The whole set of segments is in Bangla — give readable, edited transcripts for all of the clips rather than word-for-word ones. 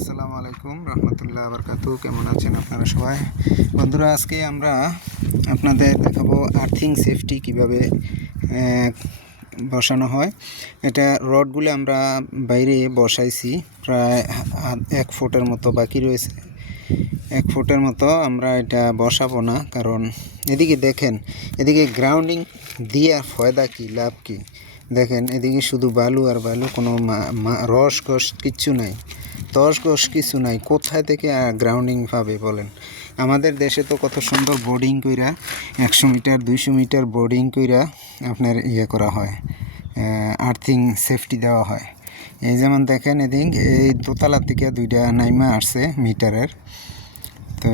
আসসালামু আলাইকুম রহমতুল্লাহ বারকাতু। কেমন আছেন আপনারা সবাই? বন্ধুরা, আজকে আমরা আপনাদের দেখাবো আর্থিং সেফটি কিভাবে বসানো হয়। এটা রডগুলো আমরা বাইরে বসাইছি, প্রায় 1 ফুটের মতো বাকি রয়েছে। 1 ফুটের মতো আমরা এটা বসাবো না, কারণ এদিকে দেখেন, এদিকে গ্রাউন্ডিং দিয়ে ফায়দা কি, লাভ কি? দেখেন এদিকে শুধু বালু আর বালু, কোনো রস কষ কিচ্ছু নাই, দশ গোশ কিছু নাই। কোথায় থেকে গ্রাউন্ডিং পাবে বলেন? আমাদের দেশে তো কত সুন্দর বোর্ডিং কইরা 100 মিটার 200 মিটার বোর্ডিং কইরা আপনার করা হয়, আর্থিং সেফটি দেওয়া হয়। এই যেমন দেখেন, এদিক এই দোতলা থেকে 2টা নাইমা আসছে মিটারের। তো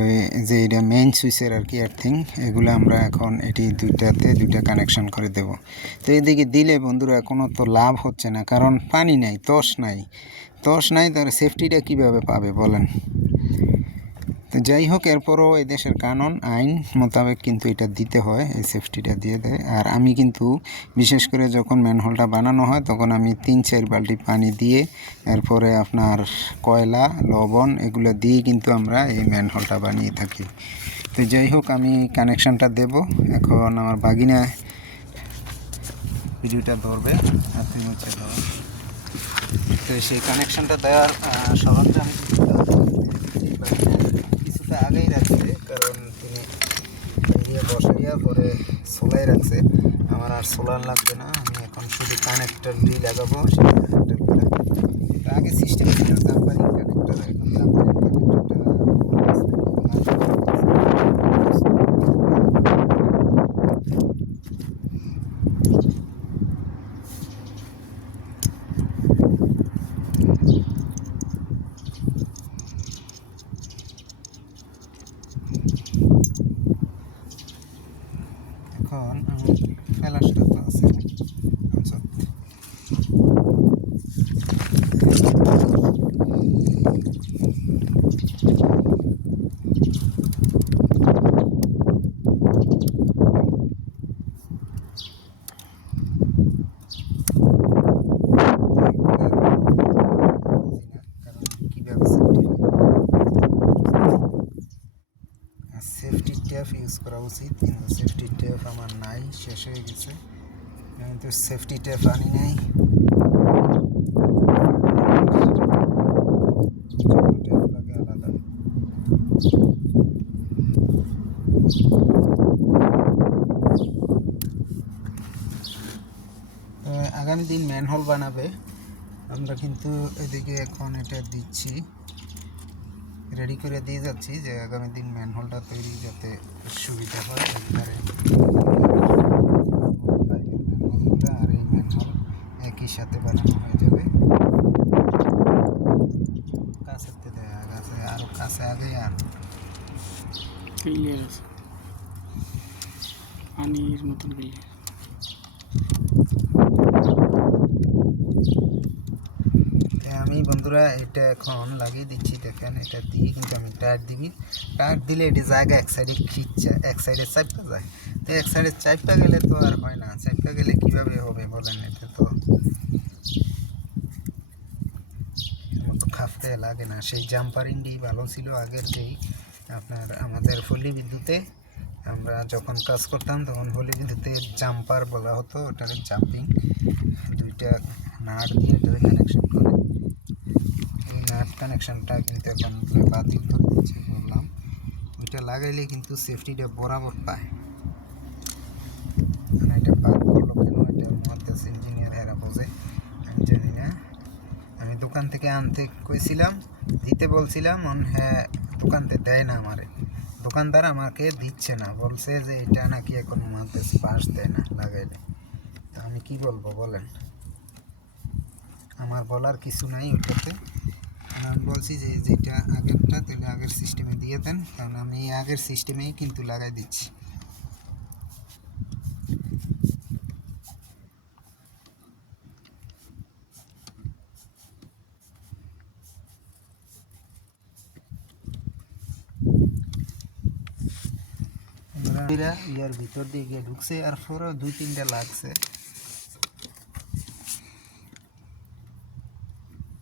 যে এটা মেইন সুইচের আর কি আর্থিং, এগুলো আমরা এখন এটি 2টা কানেকশন করে দেব। তো এদিকে দিলে বন্ধুরা কোনো তো লাভ হচ্ছে না, কারণ পানি নাই, তস নাই, তার সেফটিটা কিভাবে পাবে বলেন? তো যাই হোক, এরপরও এই দেশের কানুন আইন মোতাবেক কিন্তু এটা দিতে হয়, এই সেফটিটা দিয়ে দেয়। আর আমি কিন্তু বিশেষ করে যখন ম্যানহোলটা বানানো হয়, তখন আমি 3-4 বালতি পানি দিয়ে, এরপরে আপনার কয়লা, লবণ এগুলো দিয়ে কিন্তু আমরা এই ম্যানহোলটা বানিয়ে থাকি। তো যাই হোক, আমি কানেকশানটা দেব এখন। আমার বাগিনা ভিডিওটা ধরবে, আপনি হচ্ছে ধরুন। তো সেই কানেকশানটা দেওয়ার সরঞ্জাম কিছুটা আগেই রাখছে, কারণ তিনি বসাইয়া পরে সোলাই রাখছে। আমার আর সোলার লাগবে না, আমি এখন শুধু কানেক্টর দিয়ে লাগাবো। সেই কানেক্টরগুলো আগে সিস্টেম ছিল জাম্পারিং কানেক্টর, এখন জাম্পারিং এখন আমি ফ্ল্যাশটা তো আছে। আচ্ছা, সেফটি টেপ ইউজ করা উচিত, কিন্তু সেফটি টেপ আমার নাই, শেষ হয়ে গেছে। আমি তো সেফটি টেপ আনি নাই। টেপ লাগে আলাদা। আগামী দিন ম্যানহোল বানাবে, আমরা কিন্তু এদিকে এখন এটা দিচ্ছি, রেডি করে দিয়ে যাচ্ছি, যে আগামী দিন ম্যানহোলটা তৈরি যাতে সুবিধা হয়। একবারে ম্যানহোলটা আর এই ম্যানহোল একই সাথে বানানো হয়ে যাবে। কাছেতে দেয়া গেছে, আরও কাছে আগে আর ক্লিয়ার আছে, পানির মতন ক্লিয়ার। আমি বন্ধুরা এটা এখন লাগিয়ে দিচ্ছি। দেখেন, এটা দিয়ে কিন্তু আমি টায়ার দিলে এটি জায়গা এক সাইডে খিচ্ছে, এক সাইডে চাপটা যায়। তো এক সাইডে চাপটা গেলে তো আর হয় না, চাপটা গেলে কীভাবে হবে বলেন? এটা তো খাফতে লাগে না। সেই জাম্পারিংটি ভালো ছিল আগের, যেই আপনার আমাদের পল্লী বিদ্যুতে আমরা যখন কাজ করতাম, তখন পল্লী বিদ্যুতে জাম্পার বলা হতো, ওটাকে জাম্পিং। 2টা নাট দিয়ে এটাকে কানেকশন করে, এই নাট কানেকশানটা কিন্তু এখন বাতিল করে দিচ্ছে বললাম। ওইটা লাগাইলে কিন্তু সেফটিটা বরাবর পায়। মানে এটা বাদ করলো কেন, এটা মহাদেশ ইঞ্জিনিয়ার এরা বোঝে, আমি জানি না। আমি দোকান থেকে আনতে কইছিলাম, দিতে বলছিলাম, হ্যাঁ দোকানতে দেয় না আমারে, দোকানদার আমাকে দিচ্ছে না, বলছে যে এটা নাকি এখন মহাদেশ পাস দেয় না লাগাইলে। তো আমি কি বলবো বলেন? আমার বলার কিছু নাই ওটাতে। আমি বলছি যে যেটা আগেরটা, তাহলে আগের সিস্টেমে দিয়ে দেন, কারণ আমি আগের সিস্টেমেই কিন্তু লাগাই দিচ্ছি। ইয়ার ভিতর দিয়ে গিয়ে ঢুকছে, আর পরেও 2-3টা লাগছে।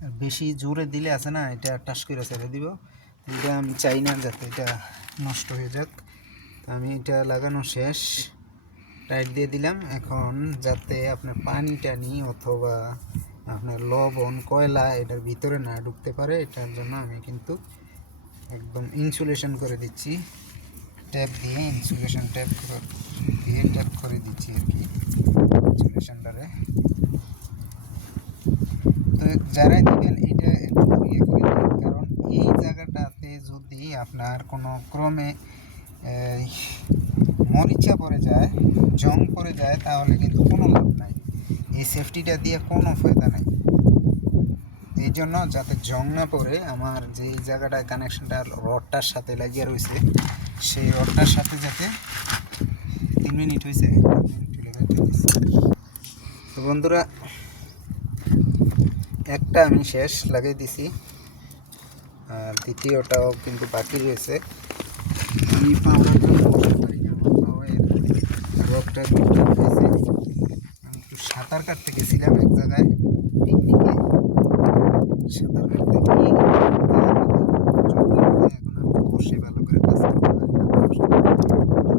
আর বেশি জোরে দিলে আছে না এটা টাস করে ছেড়ে দিব। এটা আমি চাই না যাতে এটা নষ্ট হয়ে যাক। তো আমি এটা লাগানো শেষ, টাইট দিয়ে দিলাম। এখন যাতে আপনার পানি টানি অথবা আপনার লবণ কয়লা এটার ভিতরে না ঢুকতে পারে, এটার জন্য আমি কিন্তু একদম ইনসুলেশন করে দিচ্ছি, ট্যাপ দিয়ে ইনসুলেশন ট্যাপ দিয়ে ট্যাপ করে দিচ্ছি আর কি ইনসুলেশনটারে। তো যারাই দিবেন এটা একটু ইয়ে করে দেবেন, কারণ এই জায়গাটাতে যদি আপনার কোনো ক্রমে মরিচা পড়ে যায়, জং পড়ে যায়, তাহলে কিন্তু কোনো লাভ নাই, এই সেফটিটা দিয়ে কোনো ফায়দা নাই। এই জন্য যাতে জং না পড়ে, আমার যে জায়গাটায় কানেকশনটা রডটার সাথে লাগিয়ে রয়েছে সেই রডটার সাথে যাতে 3 মিনিট হয়েছে। তো বন্ধুরা, একটা আমি শেষ লাগিয়ে দিছি, আর দ্বিতীয়টাও কিন্তু বাকি রয়েছে। আমি পাওয়ার জন্য রডটা আমি একটু সাঁতার কাটতে গেছিলাম এক জায়গায় পিকনিকে, সাঁতার কাটতে গিয়ে এখন আমি বসে ভালো করে কাজ করতে পারি না,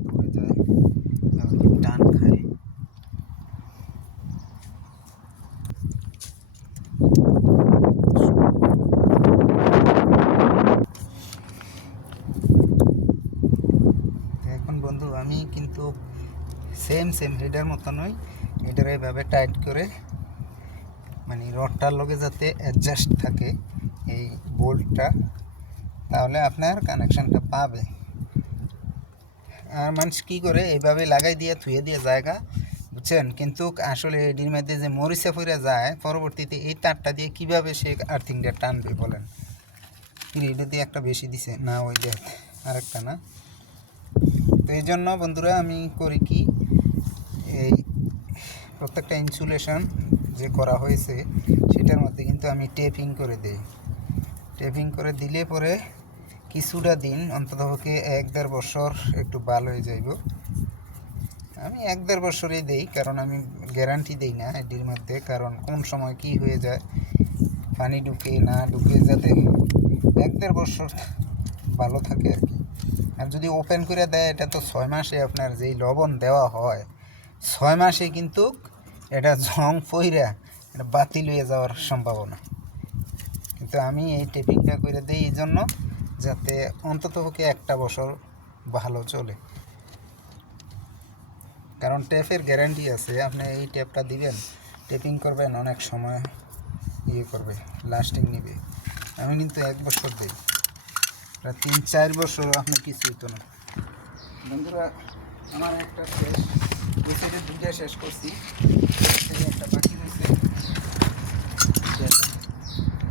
ধরে যায় এবং টান খায়। এখন বন্ধু আমি কিন্তু সেম হেডার মতো নয়, এটার এইভাবে টাইট করে মানে রডটার লগে যাতে অ্যাডজাস্ট থাকে এই বোল্টটা, তাহলে আপনার কানেকশানটা পাবে। আর মানুষ কী করে এইভাবে লাগাই দিয়ে থুয়ে দিয়ে জায়গা, বুঝছেন, কিন্তু আসলে এটির মধ্যে যে মরিচা ফিরে যায় পরবর্তীতে এই তারটা দিয়ে কিভাবে সে আর্থিংটা টানবে বলেন। এটা দিয়ে একটা বেশি দিছে না, ওই দেখ আরেকটা না। তো এই জন্য বন্ধুরা আমি করি কি, এই প্রত্যেকটা ইনসুলেশন যে করা হয়েছে সেটার মধ্যে কিন্তু আমি টেপিং করে দিই। টেপিং করে দিলে পরে কিছুটা দিন অন্ততপক্ষে 1-1.5 বছর একটু ভালো হয়ে যাইব। আমি 1-1.5 বছরেই দিই, কারণ আমি গ্যারান্টি দিই না এটির মধ্যে, কারণ কোন সময় কি হয়ে যায়, পানি ঢুকে না ঢুকে, যাতে 1-1.5 বছর ভালো থাকে আর কি। আর যদি ওপেন করে দেয়, এটা তো 6 মাসে আপনার যেই লবণ দেওয়া হয় 6 মাসে কিন্তু এটা জং পইরা এটা বাতিল হয়ে যাওয়ার সম্ভাবনা। কিন্তু আমি এই টেপিংটা করে দিই এই জন্য যাতে অন্ততপক্ষে 1টা বছর ভালো চলে, কারণ টেপের গ্যারান্টি আছে। আপনি এই টেপটা দিবেন, টেপিং করবেন, অনেক সময় ইয়ে করবে, লাস্টিং নেবে। আমি কিন্তু 1 বছর দিই, 3-4 বছর আপনার কিছুই তো না। বন্ধুরা, আমার একটা শেষ, ওই সাইডে 2টা শেষ করছি, একটা বাকি রয়েছে।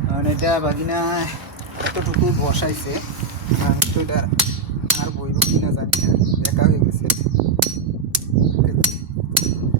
কারণ এটা বাগিনা এতটুকু বসাইছে, আমি তো এটা আর বইব কিনা জানি না, দেখা হয়ে গেছে।